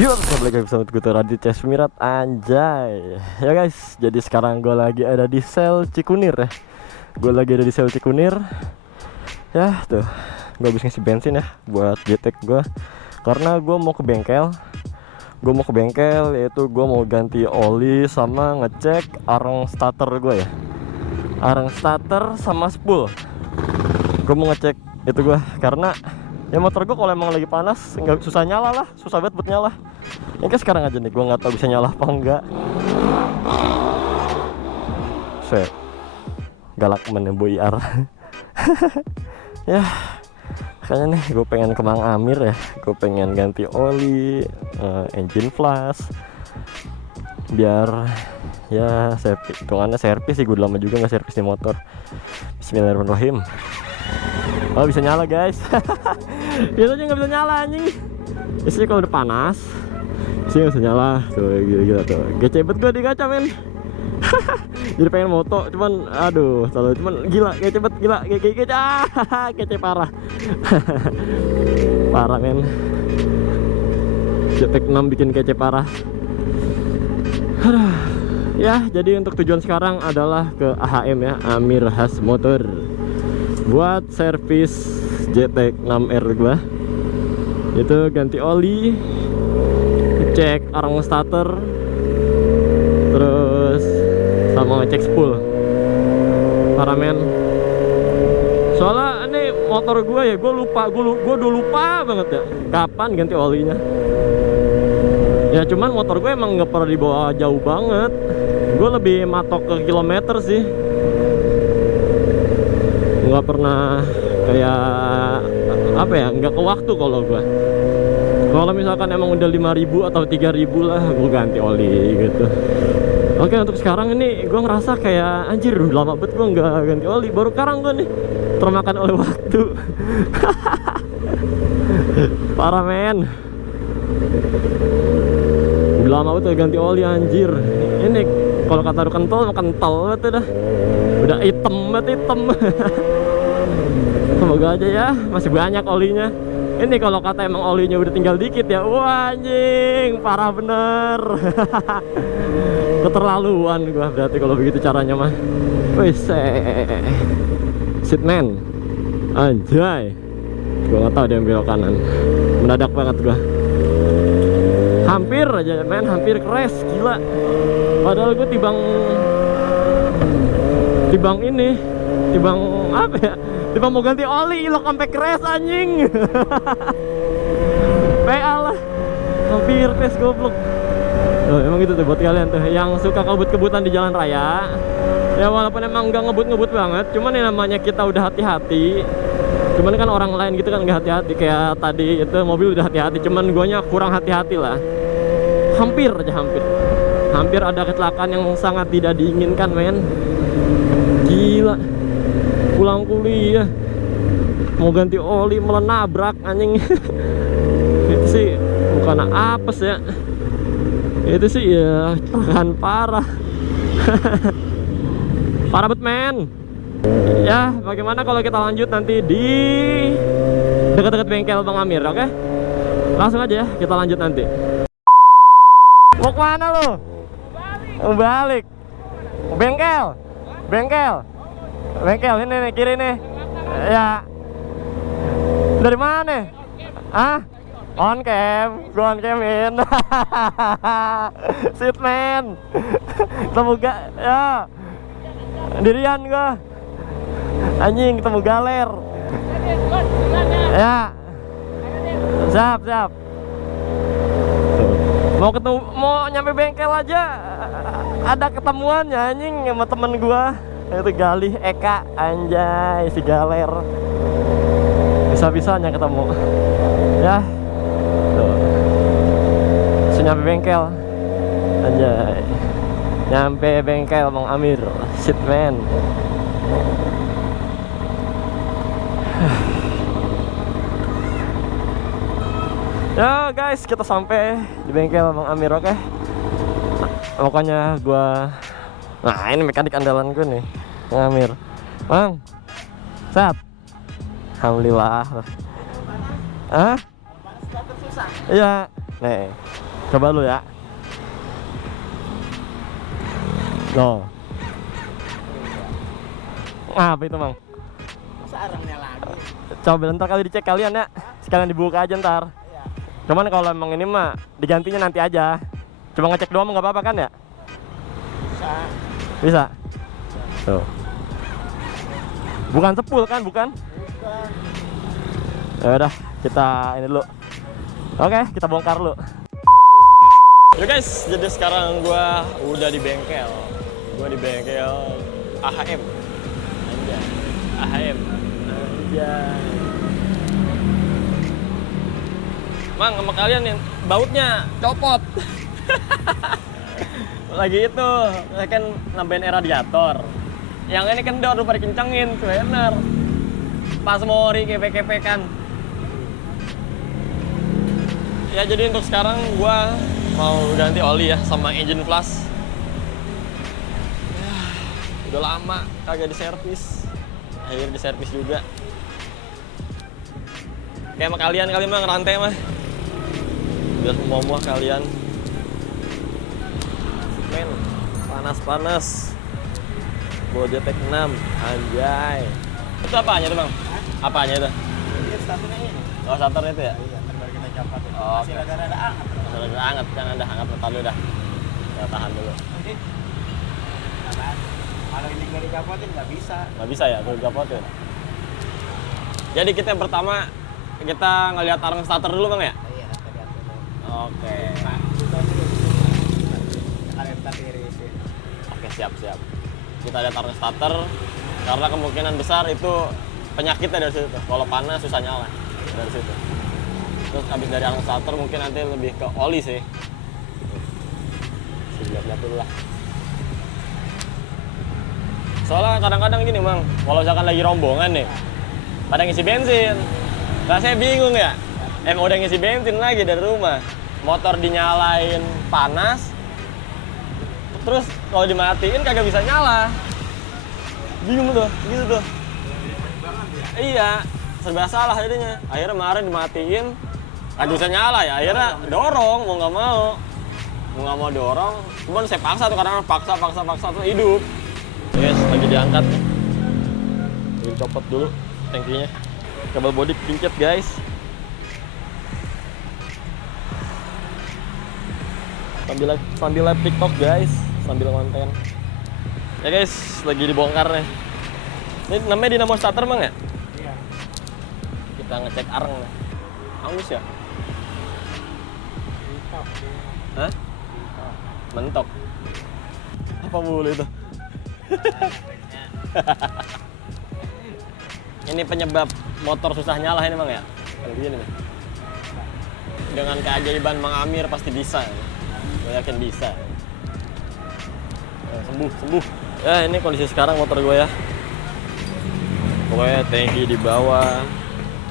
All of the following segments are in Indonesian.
Yo, balik lagi bersama gue Raditya Sumirat, anjay. Ya guys, jadi sekarang gue lagi ada di sel Cikunir ya. Gue lagi ada di sel Cikunir. Ya tuh, gue habis ngisi bensin ya buat GTEC gue. Karena gue mau ke bengkel. Yaitu gue mau ganti oli sama ngecek arang starter gue ya. Arang starter sama spool. Gue mau ngecek itu gue karena ya motor gue kalau emang lagi panas nggak susah nyala lah, susah banget buat nyala. Yang kayak sekarang aja nih, gue nggak tahu bisa nyala apa enggak. Set, galak menembus IR. Ya, kayaknya nih gue pengen ke Mang Amir ya. Gue pengen ganti oli, engine flash, biar ya hitungannya servis sih. Gue udah lama juga nggak servis di motor. Bismillahirrahmanirrahim. Oh, bisa nyala guys. Biasanya nggak bisa nyala anjing. Biasanya kalau udah panas sih nggak bisa nyala. Tuh gila tuh, gecebet gue di kaca men. Jadi pengen moto, cuman aduh selalu cuman gila, gecebet gila, kece parah. Parah men. GTEC 6 bikin kece parah. Ya, jadi untuk tujuan sekarang adalah ke AHM ya, Amir Has Motor, buat servis GTEC 6R gua. Itu ganti oli, cek arang starter, terus sama ngecek spool. Para men, soalnya ini motor gua ya, gua udah lupa banget ya kapan ganti olinya. Ya cuman motor gue emang nggak pernah dibawa jauh banget. Gue lebih matok ke kilometer sih, nggak pernah kayak apa ya, nggak ke waktu. Kalau misalkan emang udah 5.000 atau 3.000 lah, gue ganti oli gitu. Oke, untuk sekarang ini gue ngerasa kayak anjir, lama banget gue nggak ganti oli. Baru sekarang gue nih termakan oleh waktu. Parah men, udah lama banget ganti oli anjir. Ini kalau kata kental banget dah. Udah hitam. Semoga aja ya masih banyak olinya. Ini kalau kata emang olinya udah tinggal dikit ya, wah anjing parah bener. Keterlaluan gua berarti kalau begitu caranya mah. Wis, Sitman anjay. Gua nggak tahu dia belok kanan, mendadak banget gua. Hampir aja men, hampir crash, gila. Padahal gue timbang apa ya, timbang mau ganti oli, ilok sampai crash anjing. PA lah, hampir crash goblok. Oh, emang gitu tuh buat kalian tuh yang suka kebut-kebutan di jalan raya. Ya walaupun emang nggak ngebut-ngebut banget, cuman yang namanya kita udah hati-hati. Cuman kan orang lain gitu kan nggak hati-hati. Kayak tadi itu mobil udah hati-hati, cuman guanya kurang hati-hati lah. Hampir ada kecelakaan yang sangat tidak diinginkan men. Gila, pulang kuliah mau ganti oli malah nabrak anjing. Itu sih bukan apes ya, itu sih ya tahan parah. Parah banget men. Ya bagaimana kalau kita lanjut nanti di dekat-dekat bengkel Bang Amir, oke? Langsung aja ya, kita lanjut nanti. Mau kemana lo? Mau balik. Bengkel ini nih, kiri nih. Ya. Dari mana? Ah? On cam, gua on camin. Sit man. Ketemu gak? Ya. Dirian gua. Anjing, ketemu galer. Ya. Siap. Mau nyampe bengkel aja ada ketemuannya anjing sama temen gua, itu Galih Eka, anjay si galer. Bisa-bisanya ketemu ya. Tuh, nyampe bengkel anjay, nyampe bengkel Bang Amir, shit man. Ya guys, kita sampai di bengkel Bang Amir, oke? Pokoknya gua, nah ini mekanik andalan gue nih, Bang Amir. Bang, Sat. Alhamdulillah. Ah? Iya. Nih. Coba lu ya. No. Apa itu, Mang? Masa arangnya lagi? Coba ntar kali dicek kalian ya. Sekalian dibuka aja ntar. Iya. Cuman kalau emang ini mah digantinya nanti aja. Cuma ngecek doang nggak apa-apa kan ya? Bisa. Bisa. Tuh. Bukan sepul kan, bukan? Bukan. Ya udah, kita ini dulu. Oke, kita bongkar dulu. Yo guys, jadi sekarang gua udah di bengkel. Gua di bengkel AHM. Anjay. AHM. Anjay. Mang, sama kalian nih bautnya copot. Lagi itu, kan nambahin radiator. Yang ini kendor lupa dikencengin, bener. Pas mau kepe-kepe kan. Ya jadi untuk sekarang gua mau ganti oli ya sama engine flash. Ya, udah lama kagak diservis. Akhirnya diservis juga. Kayak sama kalian kali mah ngerantai mah. Biar semua kalian. Men, panas-panas. Bodetek 6, anjay. Itu apanya tuh, Bang? Apanya itu? Ini starternya ini. Oh, starter itu ya? Iya, kan baru kita coba. Oh, Masih rada-rada anget. Masih hangat, jangan ada hangat, tahan dulu dah. Ya tahan dulu. Oke. Kalau ini nggak dicopotin nggak bisa. Nggak bisa ya, tuh gapotin. Jadi kita pertama kita ngelihat arang starter dulu, Bang ya? Iya, tadi aku. Oke. Nah, kita dulu. Kalian kita tirisin. Oke, siap. Kita lihat arang starter karena kemungkinan besar itu penyakitnya dari situ. Kalau panas susah nyala dari situ. Terus habis dari arang starter mungkin nanti lebih ke oli sih. Lihat dulu lah. Soalnya kadang-kadang gini, Bang, kalau misalkan lagi rombongan nih, pada ngisi bensin. Nah, saya bingung ya. Emang udah ngisi bensin lagi dari rumah. Motor dinyalain panas. Terus kalau dimatiin kagak bisa nyala. Bingung tuh, gitu tuh. Iya, serba salah jadinya. Akhirnya kemarin dimatiin, kagak bisa nyala ya. Akhirnya dorong, mau nggak mau dorong. Cuman saya paksa tuh, kadang paksa tuh hidup. Yes, lagi diangkat. Lagi copot dulu tangkinya. Kabel bodi pincet, guys. Sambil live TikTok, guys. Sambil konten. Ya guys, lagi dibongkar nih. Ini namanya dinamo starter, Bang ya? Iya. Kita ngecek areng nih. Angus ya? Mentok. Hah? Mentok. Apa mulu itu? Ini penyebab motor susah nyala ini, Bang ya? Kayak gini nih. Dengan keajaiban Mang Amir pasti bisa. Gue yakin bisa. Sembuh. Ya, ini kondisi sekarang motor gue ya. Pokoknya tangki di bawah,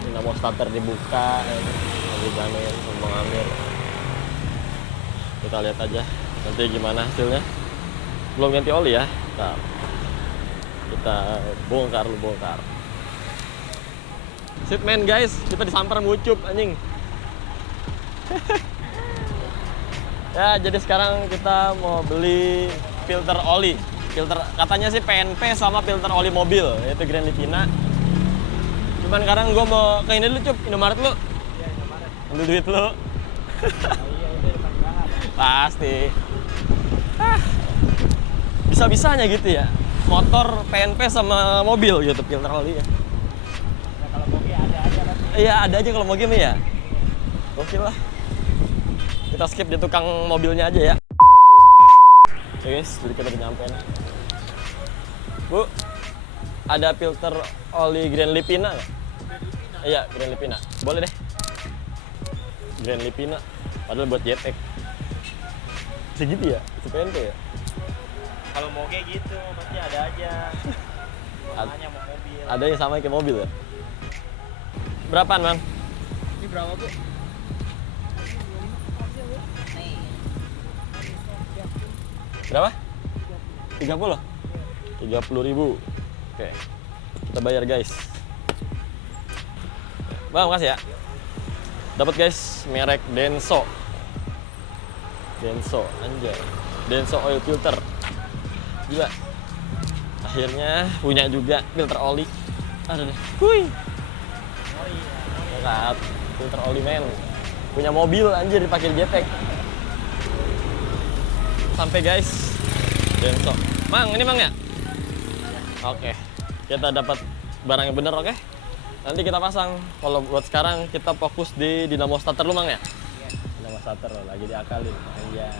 dinamo starter dibuka, lagi jamin sama Mang Amir. Kita lihat aja nanti gimana hasilnya. Belum ganti oli ya. Nah, kita bongkar. Sip man guys, kita disamper ngucup anjing. Ya, jadi sekarang kita mau beli filter oli. Filter katanya sih PNP sama filter oli mobil, yaitu Grand Livina. Cuman sekarang gue mau ke ini dulu, Cup, Indomaret lu. Iya, Indomaret. Ambil duit lu. Iya, ini depan banget. Pasti. Bisa-bisanya gitu ya. Motor PNP sama mobil gitu filter oli ya. Ya, kalau moge ada aja kan. Iya, ada aja kalau mau game ya. Oke lah. Kita skip di tukang mobilnya aja ya. Oke guys, jadi kita udah nyampe nih. Bu, ada filter oli Grand Livina nggak? Iya, Grand Livina. Boleh deh. Grand Livina. Padahal buat JTEC. Segitu ya? PNP ya? Kalau moge gitu, pasti ada aja. Makanya mau mobil. Ada yang sama kayak mobil ya? Berapaan, Bang? Ini berapa, Bu? Berapa? 30? 30.000. Oke. Kita bayar, guys. Bang, makasih ya. Dapat, guys, merek Denso. Denso, anjay. Denso oil filter. Gila. Akhirnya punya juga filter oli. Aduh deh. Kuy. Berat. Filter oli men. Punya mobil anjir dipakai jetek. Sampai guys. Denso. Mang, ini Mang ya? Oke. Kita dapat barang yang bener, oke? Nanti kita pasang. Kalau buat sekarang kita fokus di dinamo starter lu Mang ya? Dinamo starter lagi diakalin. Anjay.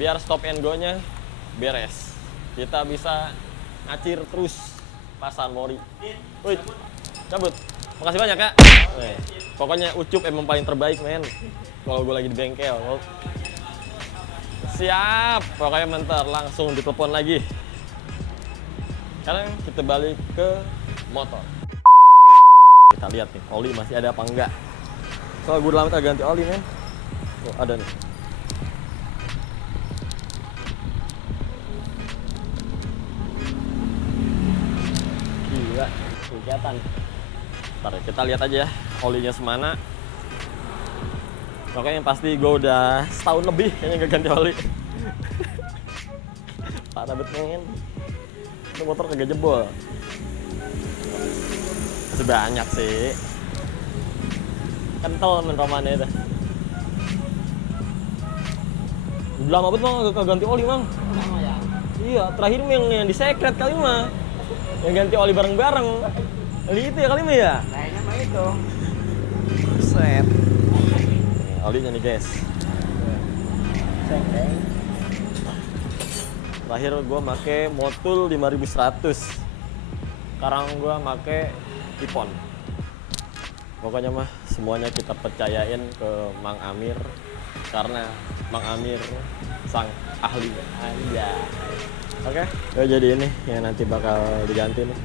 Biar stop and go-nya beres. Kita bisa ngacir terus pasar Mori. Wih, cabut. Makasih banyak ya. Pokoknya Ucup emang paling terbaik men. Kalau gue lagi di bengkel. Siap. Pokoknya bentar langsung ditelepon lagi. Sekarang kita balik ke motor. Kita lihat nih oli masih ada apa enggak. Soalnya gue udah lama tak ganti oli men. Oh, ada nih. Gila, kelihatan. Ntar kita lihat aja ya, olinya semana. Pokoknya yang pasti gue udah setahun lebih kayaknya gak ganti oli. Parah banget men. Itu motor kagak jebol. Masih banyak sih. Kental men romannya itu. Udah lama banget Mang gak ganti oli Mang. Lama ya? Iya, terakhir yang di secret kali mah. Yang ganti oli bareng-bareng. Oli itu ya kali mah ya? Kayaknya mah itu. Set. Nih, olinya nih guys. Seng. Terakhir gua make Motul 5100. Sekarang gua make Ipon. Pokoknya mah semuanya kita percayain ke Mang Amir karena Mang Amir sang ahli. Anjay. Oke, ya jadi ini yang nanti bakal diganti nih.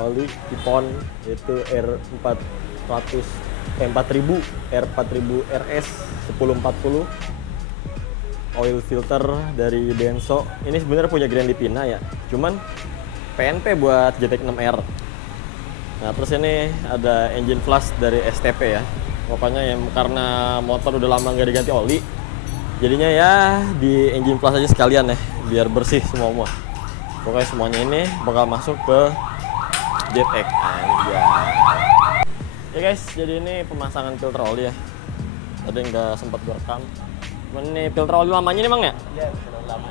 Oli Ipon itu R4000 RS 1040. Oil filter dari Denso. Ini sebenarnya punya Grand Lipina ya. Cuman PNP buat JTEK 6R. Nah, terus ini ada engine flush dari STP ya. Pokoknya yang karena motor udah lama nggak diganti oli, jadinya ya di engine flush aja sekalian ya, biar bersih semua. Pokoknya semuanya ini bakal masuk ke JTEK. Anjay. Ya guys, jadi ini pemasangan filter oli ya. Tadi nggak sempat gue rekam. Ini filter oli lamanya nih Mang ya? Iya, sudah lama.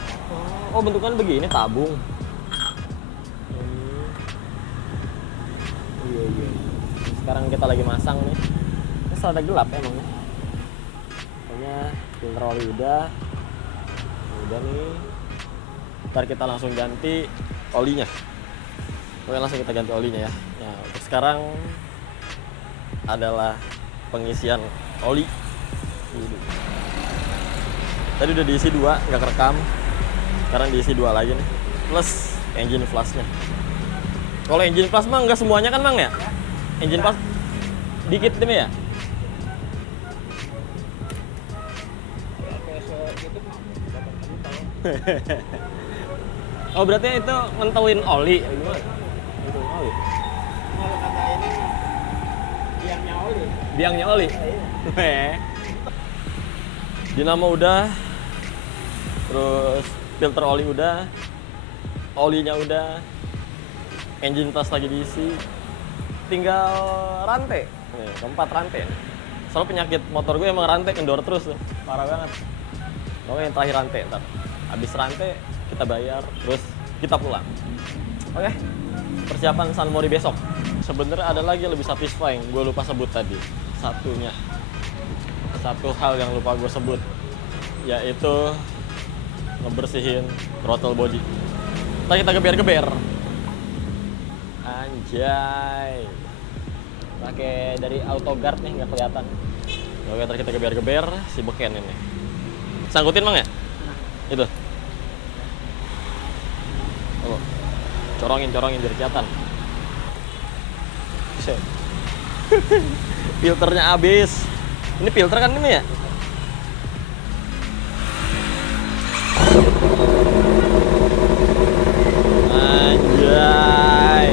Oh, bentukannya begini, tabung. Iya. Sekarang kita lagi masang nih. Ini rada gelap emang nih. Pokoknya filter oli udah nih. Ntar kita langsung ganti olinya. Oke, langsung kita ganti olinya ya. Nah, untuk sekarang adalah pengisian oli. Tadi udah diisi 2, nggak kerekam. Sekarang diisi 2 lagi nih. Plus engine flushnya. Kalau engine flush mah nggak semuanya kan Mang ya? Engine flush dikit deh ya? Oh berarti itu ngentuin oli gimana? Ngentuin oli. Kalau kata ini biangnya oli. Biangnya oli. Iya. Dinamo udah, terus filter oli udah, olinya udah, engine flush lagi diisi, tinggal rantai. Nih, keempat rantai. Soalnya penyakit motor gue emang rantai kendor terus tuh, parah banget. Pokoknya yang terakhir rantai, ntar habis rantai kita bayar, terus kita pulang. Oke, persiapan San Mori besok. Sebenarnya ada lagi yang lebih satisfying, gue lupa sebut tadi. Satu hal yang lupa gue sebut, yaitu ngebersihin throttle body. Ntar kita geber-geber. Anjay. Pakai dari AutoGuard nih, nggak kelihatan. Oke, ntar kita geber-geber si beken ini. Sangkutin Mang ya? Itu. Oh. Corongin biar kelihatan. Buset. Filternya habis. Ini filter kan ini ya? Anjay.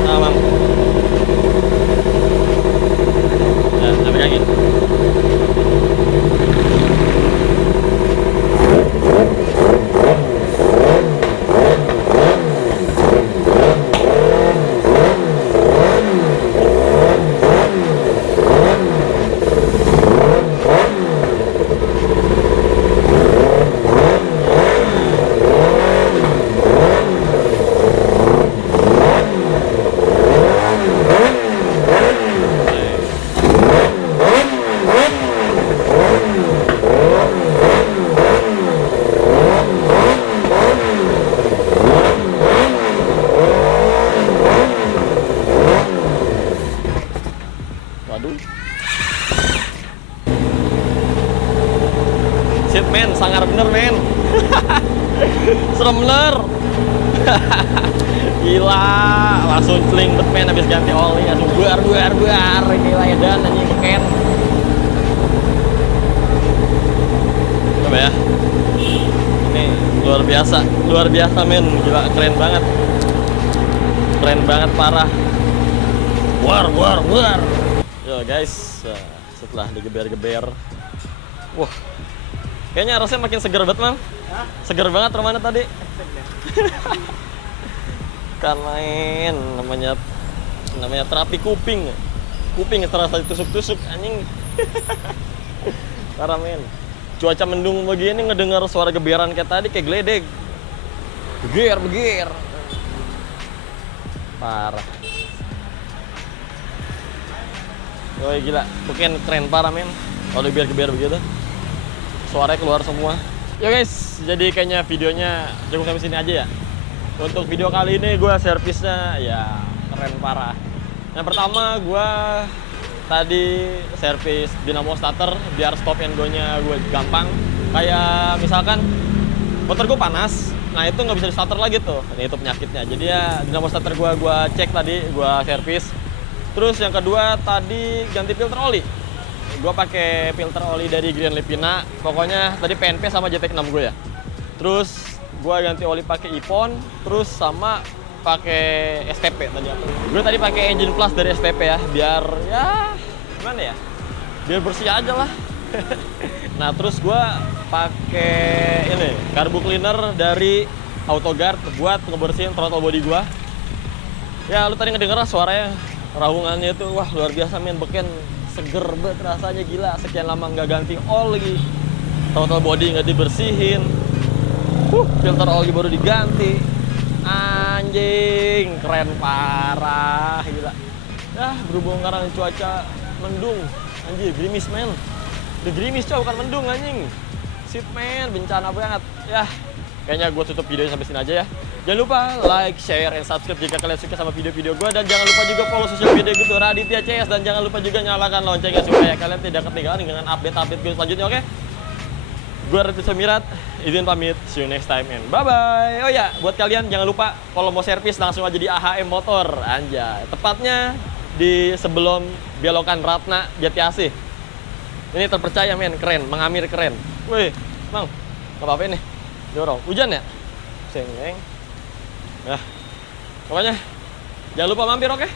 Nah, Bang. Nah, pegangin. bener-bener. Gila, langsung fling men habis ganti oli, langsung buar. Gila ya dan anjing beken. Coba ya. Ini luar biasa men, gila keren banget. Keren banget parah. Buar. Yo guys, setelah digeber-geber. Wah. Kayaknya rasanya makin seger banget, Mang. Seger banget rumahnya tadi. Kan main namanya terapi kuping terasa ditusuk-tusuk anjing. Parah men. Cuaca mendung begini ngedengar suara geberan kayak tadi kayak geledek. Beger. Parah. Woi gila, bukan keren parah men. Kalau biar geber begitu. Suaranya keluar semua. Ya guys, jadi kayaknya videonya cukup sampai sini aja ya. Untuk video kali ini gue servisnya ya keren parah. Yang pertama gue tadi servis dinamo starter biar stop and go-nya gue gampang. Kayak misalkan motor gue panas, nah itu nggak bisa di starter lagi tuh. Ini itu penyakitnya. Jadi ya dinamo starter gue cek tadi, gue servis. Terus yang kedua tadi ganti filter oli. Gue pakai filter oli dari Green Lipina. Pokoknya tadi PNP sama JT6 gue ya. Terus gue ganti oli pakai Ipon, terus sama pakai STP tadi apa? Gue tadi pakai engine plus dari STP ya, biar ya gimana ya? Biar bersih aja lah. Nah terus gue pakai ini carbo cleaner dari Autoguard buat ngebersihin throttle body gue. Ya lu tadi ngedenger suaranya, raungannya itu wah luar biasa men, beken seger banget rasanya gila. Sekian lama nggak ganti oli, throttle body nggak dibersihin. Filter oli baru diganti. Anjing, keren parah, gila. Ya, berhubung sekarang cuaca mendung. Anjir, gerimis men. Udah gerimis coy, bukan mendung anjing. Shit men, bencana banget. Ya, kayaknya gue tutup videonya sampai sini aja ya. Jangan lupa like, share, and subscribe jika kalian suka sama video-video gue. Dan jangan lupa juga follow sosial media gue tuh Raditya CS. Dan jangan lupa juga nyalakan loncengnya supaya kalian tidak ketinggalan dengan update-update gue selanjutnya, oke? Gue Raditya Semirat, izin pamit, see you next time and bye-bye. Oh ya, buat kalian jangan lupa kalau mau servis langsung aja di AHM Motor, anjay. Tepatnya di sebelum belokan Ratna Jati Asih. Ini terpercaya men, keren, mengamir keren. Wih, Bang, gak apa-apa nih, dorong. Hujan ya? Seng. Nah, pokoknya jangan lupa mampir, oke?